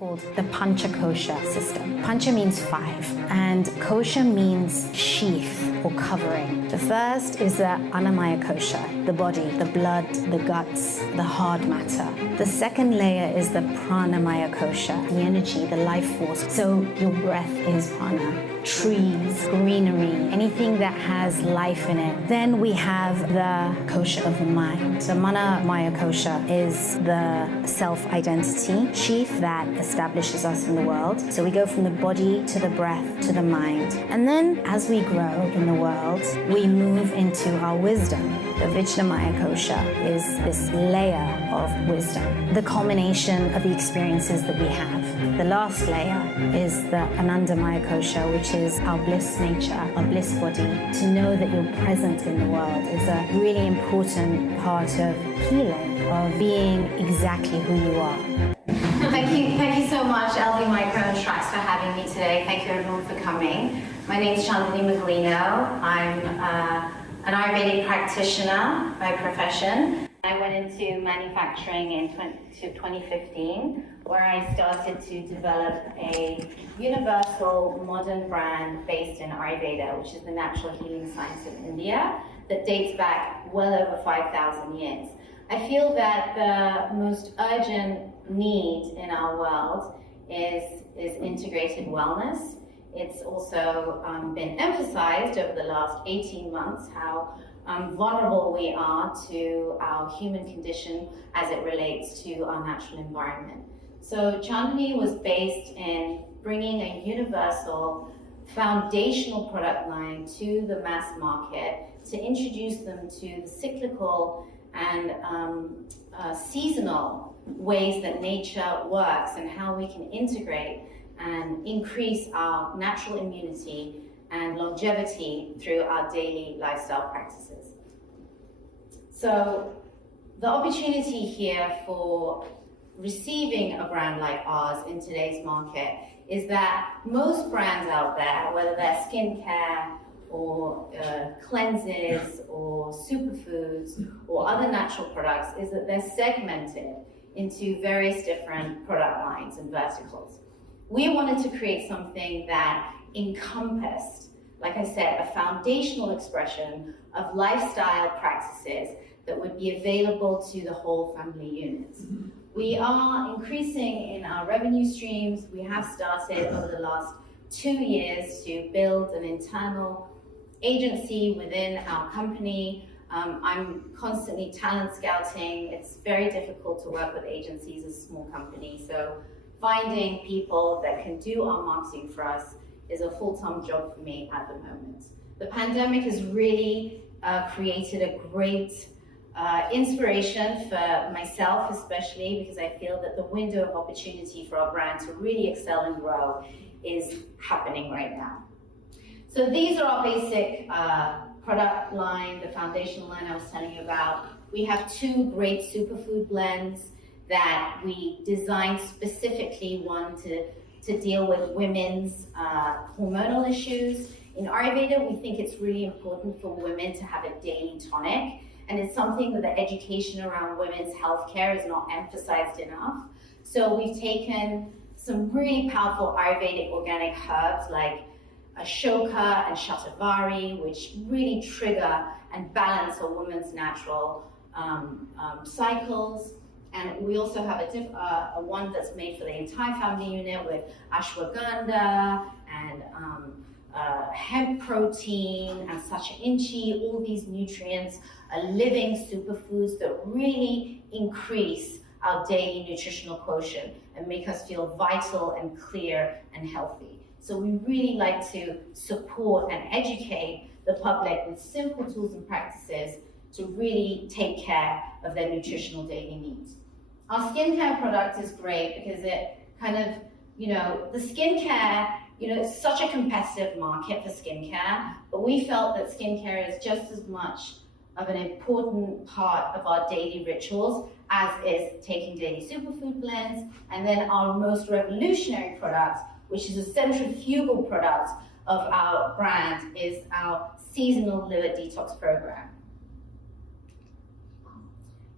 called the Pancha-Kosha system. Pancha means 5, and Kosha means sheath or covering. The first is the Annamaya Kosha, the body, the blood, the guts, the hard matter. The second layer is the Pranamaya Kosha, the energy, the life force. So your breath is prana. Trees, greenery, anything that has life in it. Then we have the kosha of the mind. The Manamaya kosha is the self-identity sheath that establishes us in the world. So we go from the body to the breath to the mind. And then as we grow in the world, we move into our wisdom. The Vijanamaya kosha is this layer of wisdom, the culmination of the experiences that we have. The last layer is the ANANDAMAYA kosha, which is our bliss nature, our bliss body. To know that you're present in the world is a really important part of healing, of being exactly who you are. Thank you so much, LV Micro and Tracks, for having me today. Thank you everyone for coming. My name is Chandanni Miglino. I'm an Ayurvedic practitioner by profession. I went into manufacturing in 2015, where I started to develop a universal modern brand based in Ayurveda, which is the natural healing science of India, that dates back well over 5,000 years. I feel that the most urgent need in our world is integrated wellness. It's also been emphasized over the last 18 months how vulnerable we are to our human condition as it relates to our natural environment. So Chandanni was based in bringing a universal foundational product line to the mass market to introduce them to the cyclical and seasonal ways that nature works and how we can integrate and increase our natural immunity and longevity through our daily lifestyle practices. So the opportunity here for receiving a brand like ours in today's market is that most brands out there, whether they're skincare or cleanses or superfoods or other natural products, is that they're segmented into various different product lines and verticals. We wanted to create something that encompassed, like I said, a foundational expression of lifestyle practices that would be available to the whole family unit. We are increasing in our revenue streams. We have started over the last 2 years to build an internal agency within our company. I'm constantly talent scouting. It's very difficult to work with agencies as a small company. So finding people that can do our marketing for us is a full-time job for me at the moment. The pandemic has really created a great inspiration for myself, especially because I feel that the window of opportunity for our brand to really excel and grow is happening right now. So these are our basic product line, the foundational line I was telling you about. We have 2 great superfood blends that we designed specifically, one to deal with women's hormonal issues. In Ayurveda, we think it's really important for women to have a daily tonic, and it's something that the education around women's healthcare is not emphasized enough. So we've taken some really powerful Ayurvedic organic herbs like Ashoka and Shatavari, which really trigger and balance a woman's natural cycles. And we also have a one that's made for the entire family unit with ashwagandha and hemp protein and sacha inchi. All these nutrients are living superfoods that really increase our daily nutritional quotient and make us feel vital and clear and healthy. So we really like to support and educate the public with simple tools and practices to really take care of their nutritional daily needs. Our skincare product is great because it kind of, the skincare, it's such a competitive market for skincare, but we felt that skincare is just as much of an important part of our daily rituals as is taking daily superfood blends. And then our most revolutionary product, which is a centrifugal product of our brand, is our seasonal liver detox program.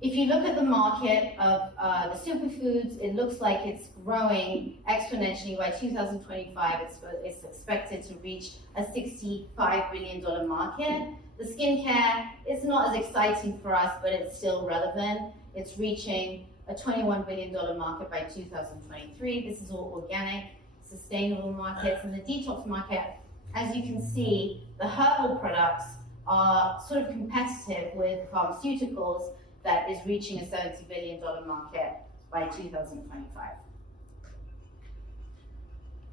If you look at the market of the superfoods, it looks like it's growing exponentially. By 2025, it's expected to reach a $65 billion market. The skincare is not as exciting for us, but it's still relevant. It's reaching a $21 billion market by 2023. This is all organic, sustainable markets. And the detox market, as you can see, the herbal products are sort of competitive with pharmaceuticals that is reaching a $70 billion market by 2025.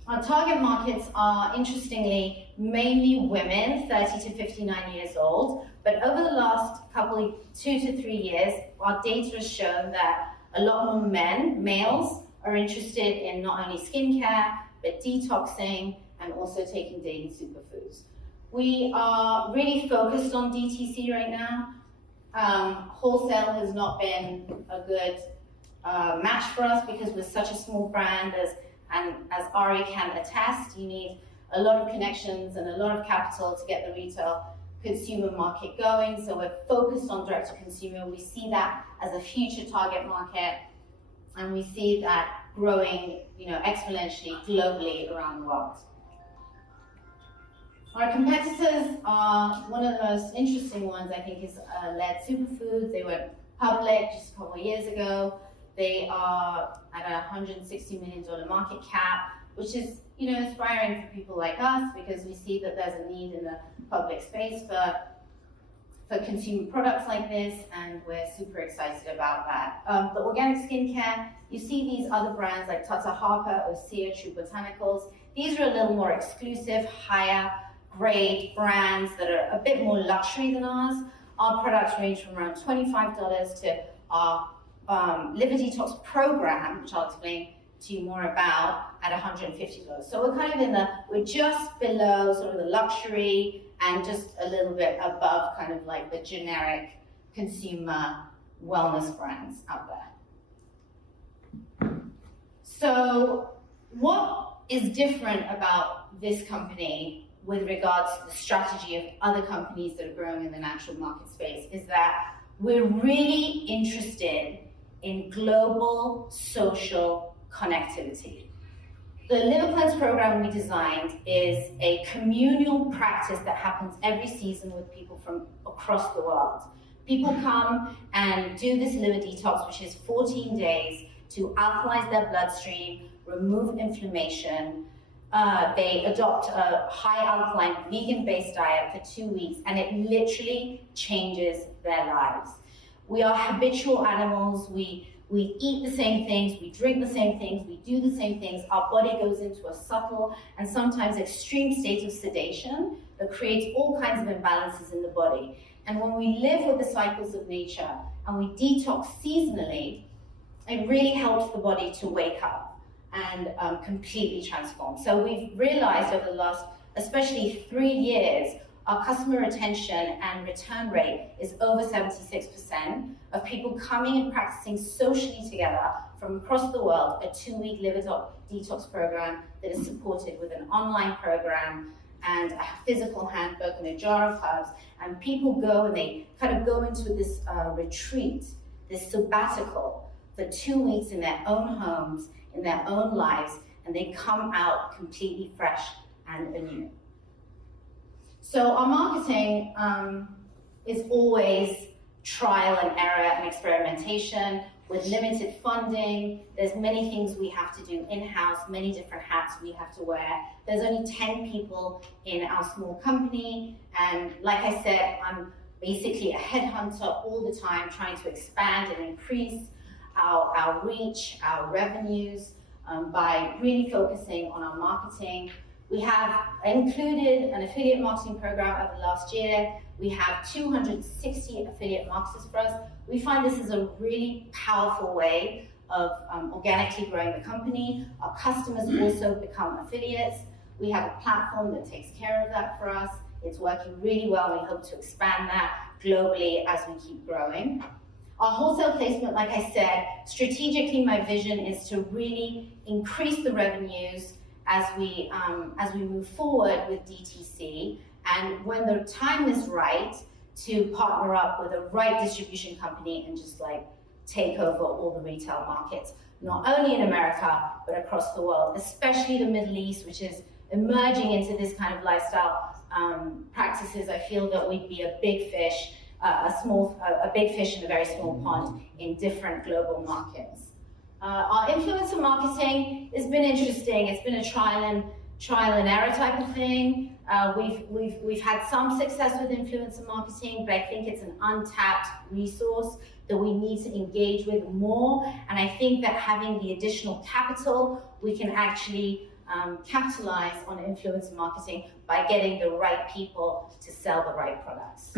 Our target markets are, interestingly, mainly women, 30 to 59 years old. But over the last 2 to 3 years, our data has shown that a lot more males, are interested in not only skincare, but detoxing and also taking daily superfoods. We are really focused on DTC right now. Wholesale has not been a good match for us because we're such a small brand, and as Ari can attest, you need a lot of connections and a lot of capital to get the retail consumer market going. So we're focused on direct to consumer. We see that as a future target market, and we see that growing, exponentially globally around the world. Our competitors are, one of the most interesting ones, I think, is Lead Superfoods. They went public just a couple of years ago. They are at a $160 million market cap, which is, inspiring for people like us because we see that there's a need in the public space for consumer products like this, and we're super excited about that. The organic skincare, you see these other brands like Tata Harper, Osea, True Botanicals. These are a little more exclusive, higher grade brands that are a bit more luxury than ours. Our products range from around $25 to our liver detox program, which I'll explain to you more about, at $150. So we're kind of we're just below sort of the luxury and just a little bit above kind of like the generic consumer wellness brands out there. So what is different about this company with regards to the strategy of other companies that are growing in the natural market space is that we're really interested in global social connectivity. The Liver Cleanse program we designed is a communal practice that happens every season with people from across the world. People come and do this liver detox, which is 14 days to alkalize their bloodstream, remove inflammation. They adopt a high alkaline vegan-based diet for 2 weeks, and it literally changes their lives. We are habitual animals. We eat the same things, we drink the same things, we do the same things. Our body goes into a subtle and sometimes extreme state of sedation that creates all kinds of imbalances in the body. And when we live with the cycles of nature and we detox seasonally, it really helps the body to wake up and completely transform. So we've realized over the last, especially 3 years, our customer retention and return rate is over 76% of people coming and practicing socially together from across the world, a 2-week liver detox program that is supported with an online program and a physical handbook and a jar of herbs. And people go and they kind of go into this retreat, this sabbatical for 2 weeks in their own homes, in their own lives, and they come out completely fresh and anew. So our marketing is always trial and error and experimentation with limited funding. There's many things we have to do in-house, many different hats we have to wear. There's only 10 people in our small company, and like I said, I'm basically a headhunter all the time, trying to expand and increase our reach, our revenues, by really focusing on our marketing. We have included an affiliate marketing program over the last year. We have 260 affiliate marketers for us. We find this is a really powerful way of organically growing the company. Our customers also become affiliates. We have a platform that takes care of that for us. It's working really well. We hope to expand that globally as we keep growing. Our wholesale placement, like I said, strategically my vision is to really increase the revenues as we move forward with DTC, and when the time is right, to partner up with a right distribution company and just like take over all the retail markets, not only in America, but across the world, especially the Middle East, which is emerging into this kind of lifestyle practices. I feel that we'd be a big fish, a big fish in a very small pond in different global markets. Our influencer marketing has been interesting. It's been a trial and error type of thing. We've had some success with influencer marketing, but I think it's an untapped resource that we need to engage with more. And I think that having the additional capital, we can actually capitalize on influencer marketing by getting the right people to sell the right products.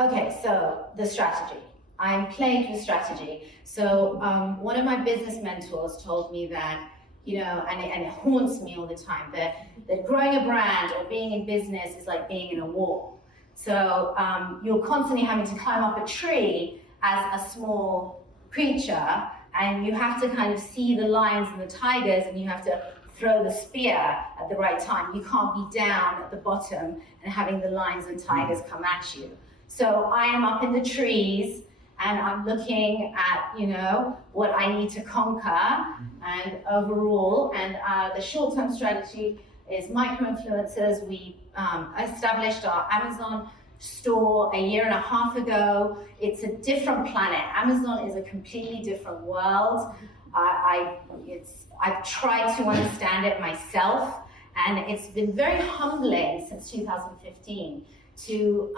Okay, so the strategy. I'm playing with strategy. So one of my business mentors told me that, you know, and it haunts me all the time, that growing a brand or being in business is like being in a war. So you're constantly having to climb up a tree as a small creature, and you have to kind of see the lions and the tigers, and you have to throw the spear at the right time. You can't be down at the bottom and having the lions and tigers come at you. So I am up in the trees, and I'm looking at, you know, what I need to conquer and overall. And the short-term strategy is micro-influencers. We established our Amazon store a year and a half ago. It's a different planet. Amazon is a completely different world. I've tried to understand it myself, and it's been very humbling since 2015 to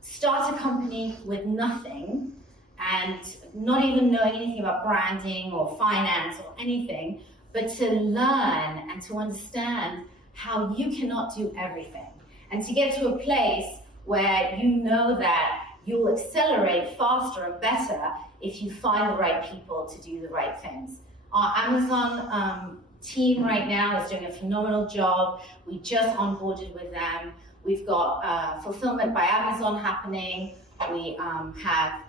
start a company with nothing and not even knowing anything about branding or finance or anything, but to learn and to understand how you cannot do everything, and to get to a place where you know that you'll accelerate faster and better if you find the right people to do the right things. Our Amazon team right now is doing a phenomenal job. We just onboarded with them. We've got fulfillment by Amazon happening. We have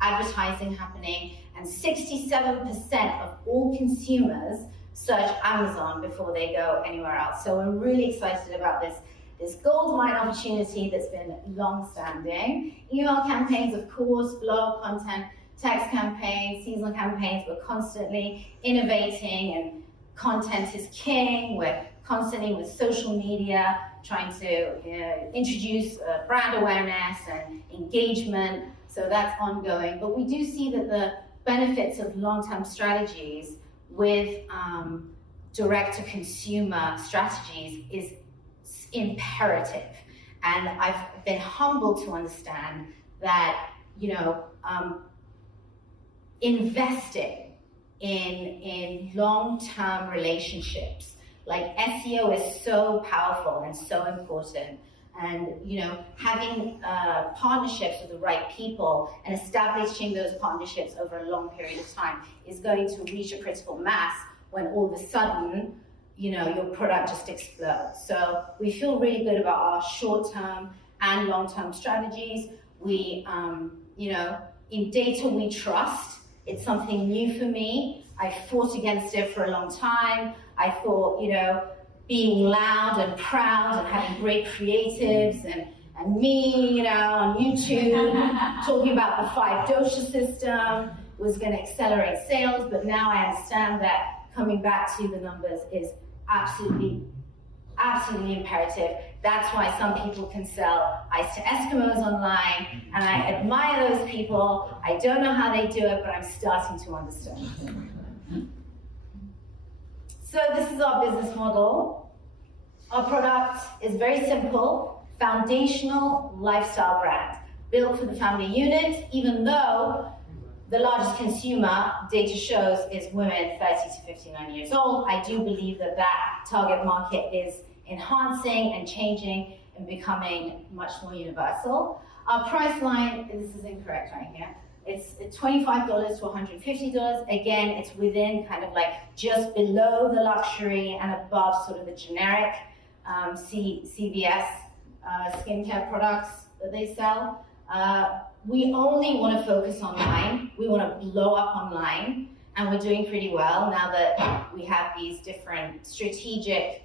advertising happening, and 67% of all consumers search Amazon before they go anywhere else. So we're really excited about this gold mine opportunity that's been long-standing. Email campaigns, of course, blog content, text campaigns, seasonal campaigns. We're constantly innovating, and content is king. We're constantly with social media trying to introduce brand awareness and engagement. So that's ongoing. But we do see that the benefits of long-term strategies with direct-to-consumer strategies is imperative. And I've been humbled to understand that, you know, investing in long-term relationships, like SEO, is so powerful and so important. And, you know, having partnerships with the right people and establishing those partnerships over a long period of time is going to reach a critical mass when all of a sudden, you know, your product just explodes. So we feel really good about our short-term and long-term strategies. We, you know, in data we trust. It's something new for me. I fought against it for a long time. I thought, you know, being loud and proud and having great creatives and me, you know, on YouTube talking about the 5 dosha system was going to accelerate sales. But now I understand that coming back to the numbers is absolutely imperative. That's why some people can sell ice to Eskimos online, and I admire those people. I don't know how they do it, but I'm starting to understand. So this is our business model. Our product is very simple, foundational lifestyle brand, built for the family unit, even though the largest consumer, data shows, is women 30 to 59 years old. I do believe that that target market is enhancing and changing and becoming much more universal. Our price line, this is incorrect right here, it's $25 to $150. Again, it's within kind of like just below the luxury and above sort of the generic CVS skincare products that they sell. We only want to focus online. We want to blow up online, and we're doing pretty well now that we have these different strategic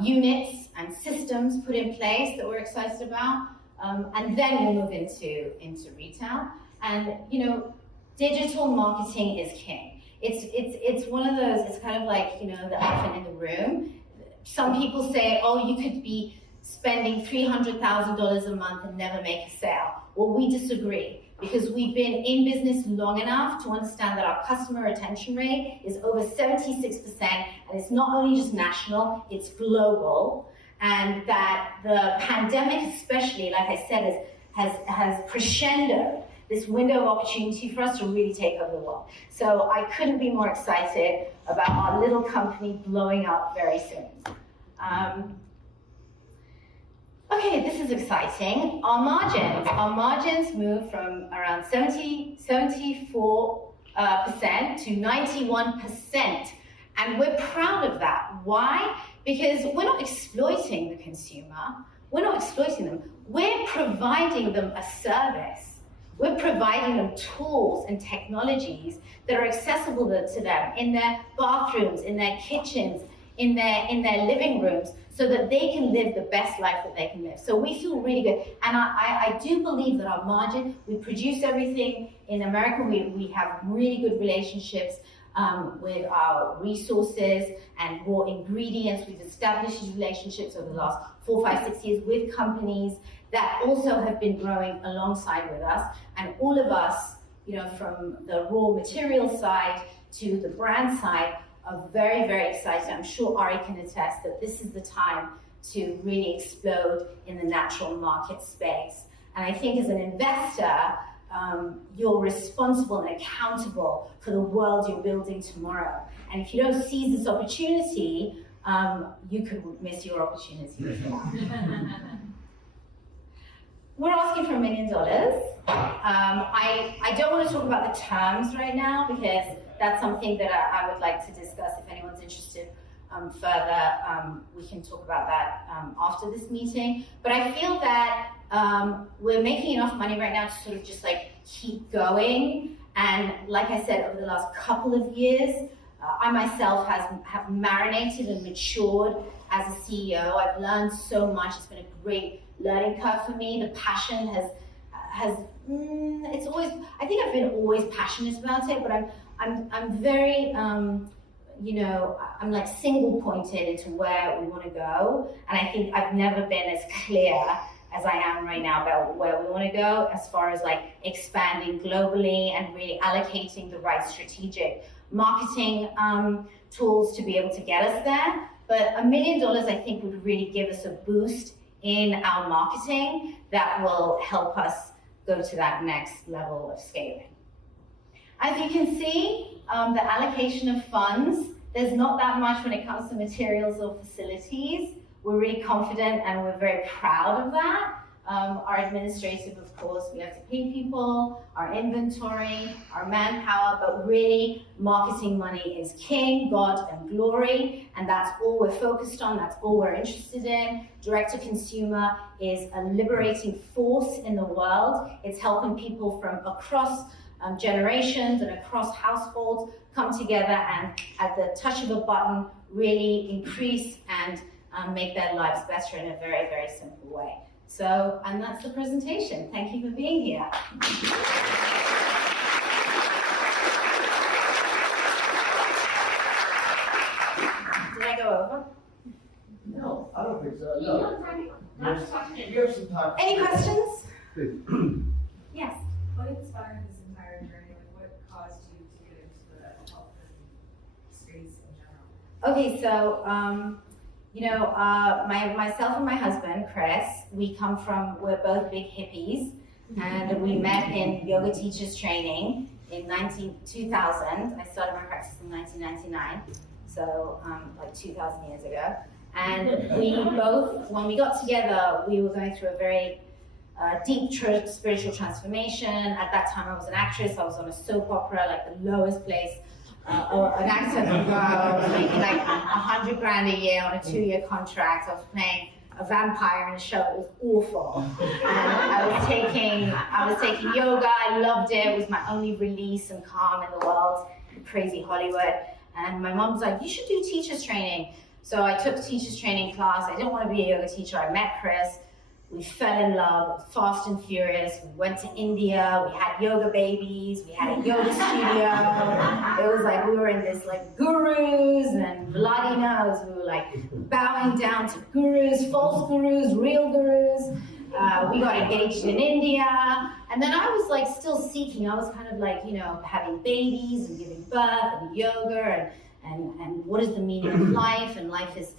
units and systems put in place that we're excited about, and then we'll move into retail. And you know, digital marketing is king. It's one of those. It's kind of like, you know, the elephant in the room. Some people say, oh, you could be spending $300,000 a month and never make a sale. Well, we disagree, because we've been in business long enough to understand that our customer retention rate is over 76%, and it's not only just national, it's global, and that the pandemic especially, like I said, has crescendoed this window of opportunity for us to really take over the world. So I couldn't be more excited about our little company blowing up very soon. Okay, this is exciting. Our margins moved from around 74% to 91%. And we're proud of that. Why? Because we're not exploiting the consumer. We're not exploiting them. We're providing them a service. We're providing them tools and technologies that are accessible to them in their bathrooms, in their kitchens, in their living rooms, so that they can live the best life that they can live. So we feel really good. And I do believe that our margin, we produce everything in America. We have really good relationships with our resources and raw ingredients. We've established these relationships over the last 4, 5, 6 years with companies that also have been growing alongside with us. And all of us, you know, from the raw material side to the brand side, are very, very excited. I'm sure Ari can attest that this is the time to really explode in the natural market space. And I think as an investor, you're responsible and accountable for the world you're building tomorrow. And if you don't seize this opportunity, you could miss your opportunity as well. We're asking for $1 million. I don't want to talk about the terms right now, because that's something that I would like to discuss. If anyone's interested further, we can talk about that after this meeting. But I feel that we're making enough money right now to sort of just like keep going. And like I said, over the last couple of years, I myself have marinated and matured as a CEO. I've learned so much. It's been a great learning curve for me. The passion it's always, I think I've been always passionate about it, but I'm very, you know, I'm like single pointed into where we want to go. And I think I've never been as clear as I am right now about where we want to go, as far as like expanding globally and really allocating the right strategic marketing tools to be able to get us there. But $1 million, I think, would really give us a boost in our marketing that will help us go to that next level of scaling. As you can see, the allocation of funds, there's not that much when it comes to materials or facilities. We're really confident and we're very proud of that. Our administrative, of course, we have to pay people, our inventory, our manpower, but really marketing money is king, God, and glory, and that's all we're focused on, that's all we're interested in. Direct to consumer is a liberating force in the world. It's helping people from across generations and across households come together and at the touch of a button really increase and make their lives better in a very, very simple way. So, and that's the presentation. Thank you for being here. Did I go over? No, I don't think so. No. You have some time. Any questions? Yes. What inspired this entire journey? Like, what caused you to get into the health and space in general? Okay, so you know, myself and my husband, Chris, we're both big hippies, and we met in yoga teachers training in 2000. I started my practice in 1999, so like 2,000 years ago. And we both, when we got together, we were going through a very deep spiritual transformation. At that time, I was an actress. I was on a soap opera, like the lowest place. Or an actor could go. I was making like $100 grand a year on a 2-year contract. I was playing a vampire in a show. It was awful. And I was taking yoga. I loved it. It was my only release and calm in the world. Crazy Hollywood. And my mom was like, "You should do teachers training." So I took teacher's training class. I didn't want to be a yoga teacher. I met Chris. We fell in love, fast and furious. We went to India. We had yoga babies. We had a yoga studio. It was like we were in this like gurus and bloody nose. We were like bowing down to gurus, false gurus, real gurus. We got engaged in India. And then I was like still seeking. I was kind of like, you know, having babies and giving birth and yoga and what is the meaning of life? And life is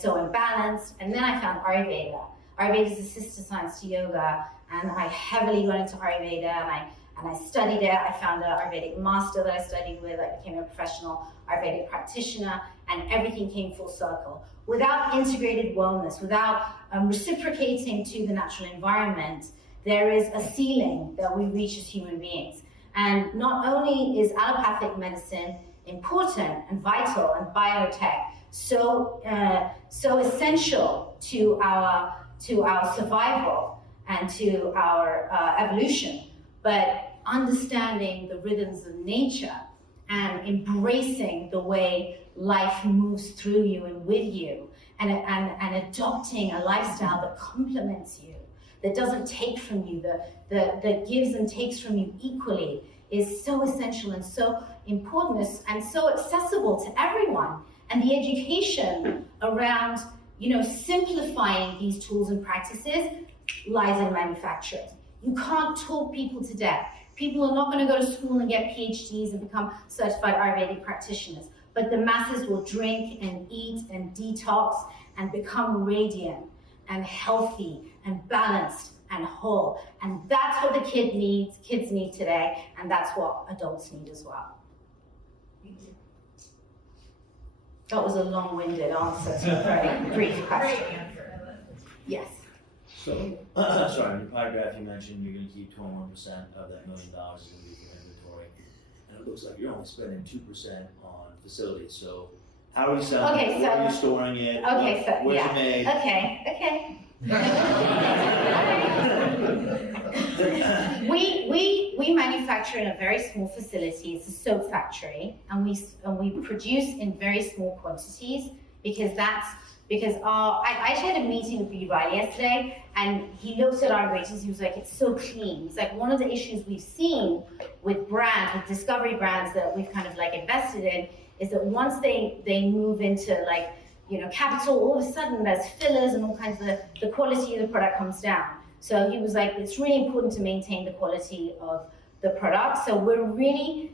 so imbalanced. And then I found Ayurveda. Ayurveda is a sister science to yoga, and I heavily got into Ayurveda, and I studied it. I found an Ayurvedic master that I studied with. I became a professional Ayurvedic practitioner, and everything came full circle. Without integrated wellness, without reciprocating to the natural environment, there is a ceiling that we reach as human beings. And not only is allopathic medicine important and vital, and biotech so essential to our survival and to our evolution, but understanding the rhythms of nature and embracing the way life moves through you and with you, and adopting a lifestyle that complements you, that doesn't take from you, that gives and takes from you equally, is so essential and so important and so accessible to everyone. And the education around, you know, simplifying these tools and practices lies in manufacturing. You can't talk people to death. People are not going to go to school and get PhDs and become certified Ayurvedic practitioners, but the masses will drink and eat and detox and become radiant and healthy and balanced and whole. And that's what the kids need today, and that's what adults need as well. That was a long-winded answer to a very brief question. Great answer. Yes. So, sorry, in your paragraph you mentioned you're going to keep 21% of that $1 million is going to be for inventory, and it looks like you're only spending 2% on facilities. So, how are you selling it? Where are you storing it? Okay, so where's yeah. it made? Okay. We manufacture in a very small facility. It's a soap factory, and we produce in very small quantities because I actually had a meeting with B. Riley yesterday, and he looked at our ratings. He was like, "It's so clean." He's like, "One of the issues we've seen with brands, with discovery brands that we've kind of like invested in, is that once they move into like, you know, capital, all of a sudden there's fillers and all kinds of the quality of the product comes down." So he was like, it's really important to maintain the quality of the product. So we're really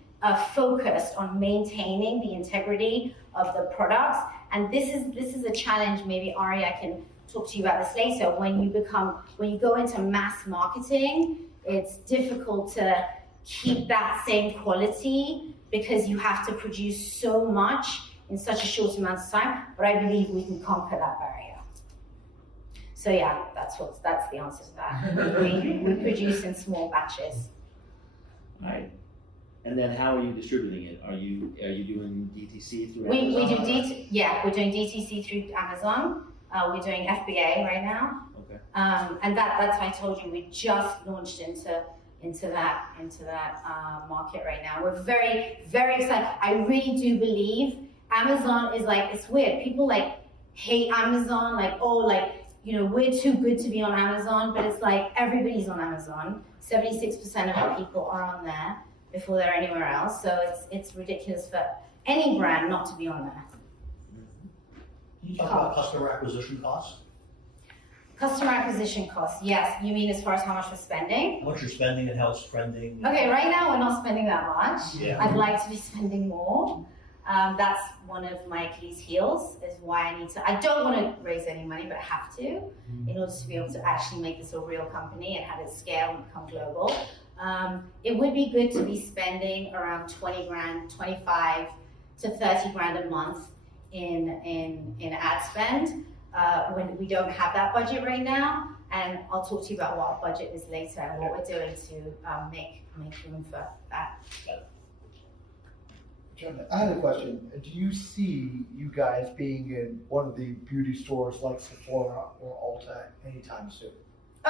focused on maintaining the integrity of the products. And this is a challenge. Maybe Ari, I can talk to you about this later. When you go into mass marketing, it's difficult to keep that same quality because you have to produce so much in such a short amount of time. But I believe we can conquer that barrier. So yeah, that's the answer to that. We produce in small batches. Right. And then how are you distributing it? Are you doing DTC through We Amazon? we're doing DTC through Amazon. We're doing FBA right now. Okay. And that's why I told you we just launched into that market right now. We're very, very excited. I really do believe Amazon is like, it's weird. People like hate Amazon, like, oh, like, you know, we're too good to be on Amazon, but it's like everybody's on Amazon. 76% of our people are on there before they're anywhere else. So it's ridiculous for any brand not to be on there. Can you talk about customer acquisition costs? Customer acquisition costs, yes. You mean as far as how much we're spending? How much you're spending and how it's trending? Okay, right now we're not spending that much. Yeah. I'd like to be spending more. That's one of my Achilles heels, is why I don't want to raise any money, but I have to, in order to be able to actually make this a real company and have it scale and become global. It would be good to be spending around 20 grand, 25 to 30 grand a month in ad spend when we don't have that budget right now. And I'll talk to you about what our budget is later and what we're doing to make room for that. I had a question. Do you see you guys being in one of the beauty stores like Sephora or Ulta anytime soon?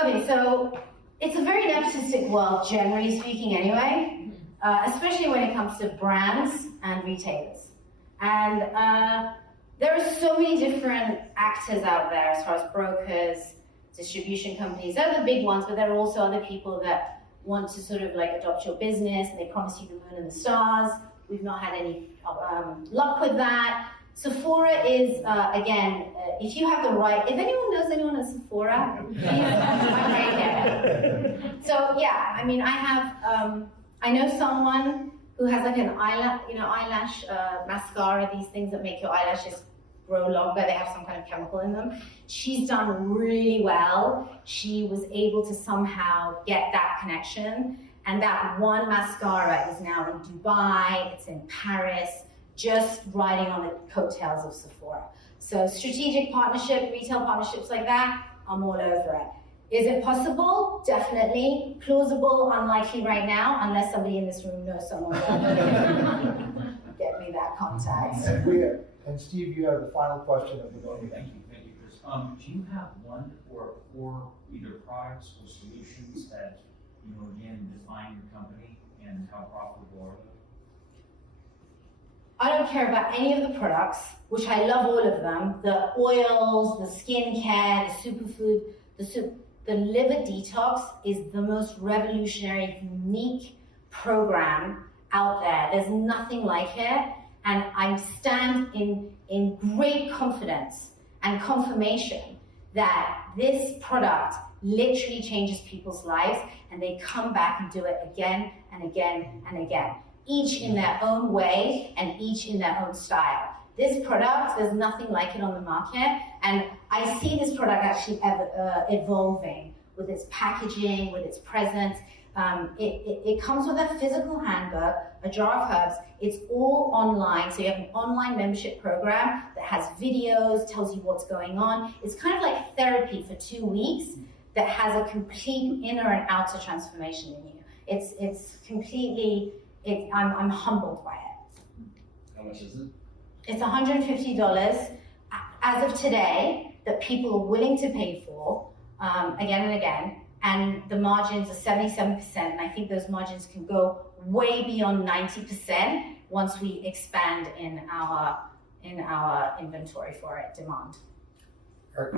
Okay, so it's a very nepotistic world, generally speaking anyway, especially when it comes to brands and retailers. And There are so many different actors out there as far as brokers, distribution companies. They're the big ones, but there are also other people that want to sort of like adopt your business and they promise you the moon and the stars. We've not had any luck with that. Sephora is, again, if you have the right, if anyone knows anyone at Sephora, please I get it. So yeah, I mean, I know someone who has like an eyelash mascara, these things that make your eyelashes grow longer. They have some kind of chemical in them. She's done really well. She was able to somehow get that connection. And that one mascara is now in Dubai, it's in Paris, just riding on the coattails of Sephora. So strategic partnership, retail partnerships like that, I'm all over it. Is it possible? Definitely. Plausible, unlikely right now, unless somebody in this room knows someone who can get me that contact. And Steve, you have the final question of the day. Thank you, Chris. Do you have one or either products or solutions that, again, define your company and how profitable are they? I don't care about any of the products, which I love all of them. The oils, the skincare, the superfood, the liver detox is the most revolutionary, unique program out there. There's nothing like it. And I stand in great confidence and confirmation that this product literally changes people's lives and they come back and do it again and again and again, each in their own way and each in their own style. This product, there's nothing like it on the market, and I see this product actually evolving with its packaging, with its presence. It comes with a physical handbook, a jar of herbs. It's all online, so you have an online membership program that has videos, tells you what's going on. It's kind of like therapy for 2 weeks that has a complete inner and outer transformation in you. It's completely, I'm humbled by it. How much is it? It's $150 as of today that people are willing to pay for again and again. And the margins are 77%, and I think those margins can go way beyond 90% once we expand in our inventory for it, demand. Eric,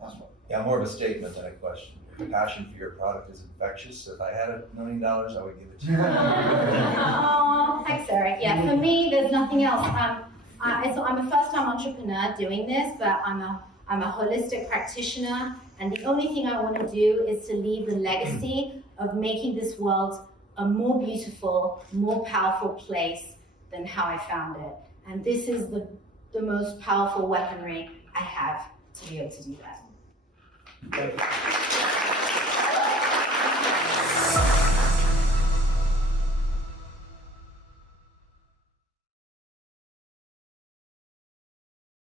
last one. Yeah, more of a statement than a question. Your passion for your product is infectious. If I had $1 million, I would give it to you. Oh, thanks, Eric. Yeah, for me, there's nothing else. I'm a first-time entrepreneur doing this, but I'm a holistic practitioner, and the only thing I want to do is to leave the legacy of making this world a more beautiful, more powerful place than how I found it. And this is the most powerful weaponry I have to be able to do that. Thank you.